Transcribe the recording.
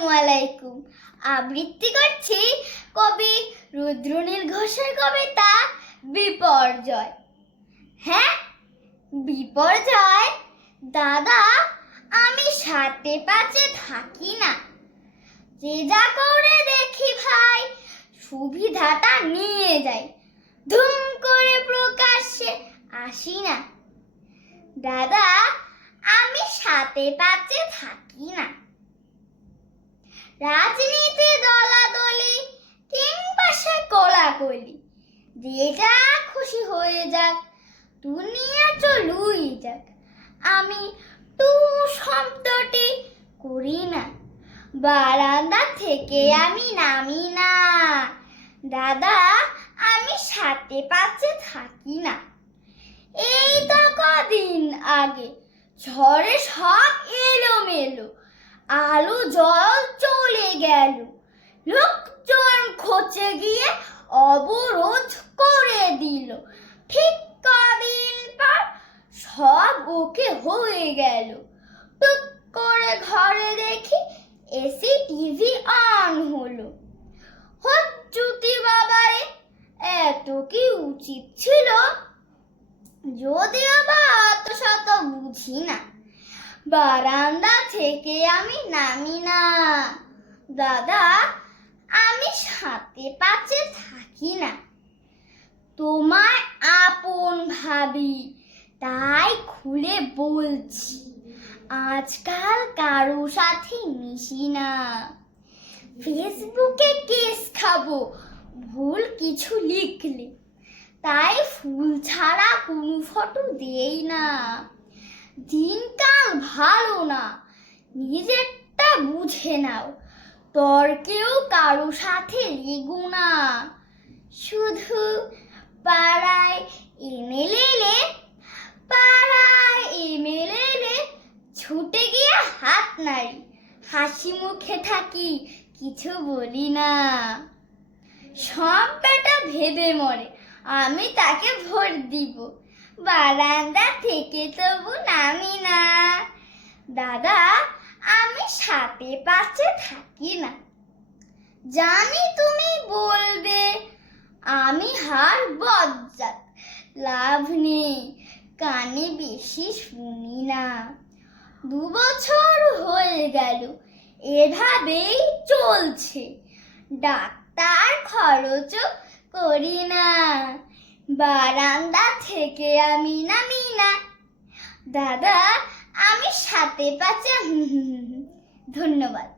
আসসালামু আলাইকুম। আবৃত্তি করছি কবি রুদ্রনীল ঘোষের কবিতা বিপর্যয়। হ্যাঁ, বিপর্যয়। দাদা, আমি সাথে পাচে থাকি না, যে যা করে দেখি ভাই সুবিধাটা নিয়ে যাই, ধুম করে প্রকাশ্যে আসি না। দাদা, আমি সাথে পাচে থাকি না, রাজনীতি দলাদলি কিংবা সে কোলাকুলি, যে যা খুশি হয়ে যাক, দুনিয়া চলুই যাক, আমি টু শব্দটি করি না, বারান্দা থেকে আমি নামি না। দাদা, আমি সাথে পাচে থাকি না। এই তো কদিন আগে ঝড়ে সব এলোমেলো, আলো জল চলে গেল, লোকজন খচে গিয়ে অবরোধ করে দিল। ঠিক কদিন পর সব ওকে হয়ে গেল, টুক করে ঘরে দেখি এসি টিভি অন হলো। হচ্ছুতি বাবারে, এত কি উচিত ছিল? যদিও বা অত শত বুঝি না, বারান্দা থেকে আমি নামি না। দাদা, আমি সাথে পাচে থাকি না। তোমায় আপন ভাবি, তাই খুলে বলছি, আজকাল কারো সাথে মিশি না। ফেসবুকে কেস খাবো ভুল কিছু লিখলে, তাই ফুল ছাড়া কোনো ফটো দেই না। দিনকাল ভালো না, নিজেরটা বুঝে নাও, তর্কেও কারো সাথে লেগো না। শুধু পাড়ায় এমএলএ ছুটে গিয়ে হাত নাড়ি, হাসি মুখে থাকি, কিছু বলি না। সব বেটা ভেবে মরে আমি তাকে ভোট দিব, বারান্দা থেকে তবু নামি না। দাদা, আমি সাথে পাচে থাকি না। জানি তুমি বলবে আমি হার বজ্জাত, লাভ নেই, কানে বেশি শুনি না। 2 বছর হয়ে গেল এভাবেই চলছে, ডাক্তার খরচও করি না, বারান্দা থেকে আমি নামি না। দাদা, আমি সাথে পাচে ধন্যবাদ।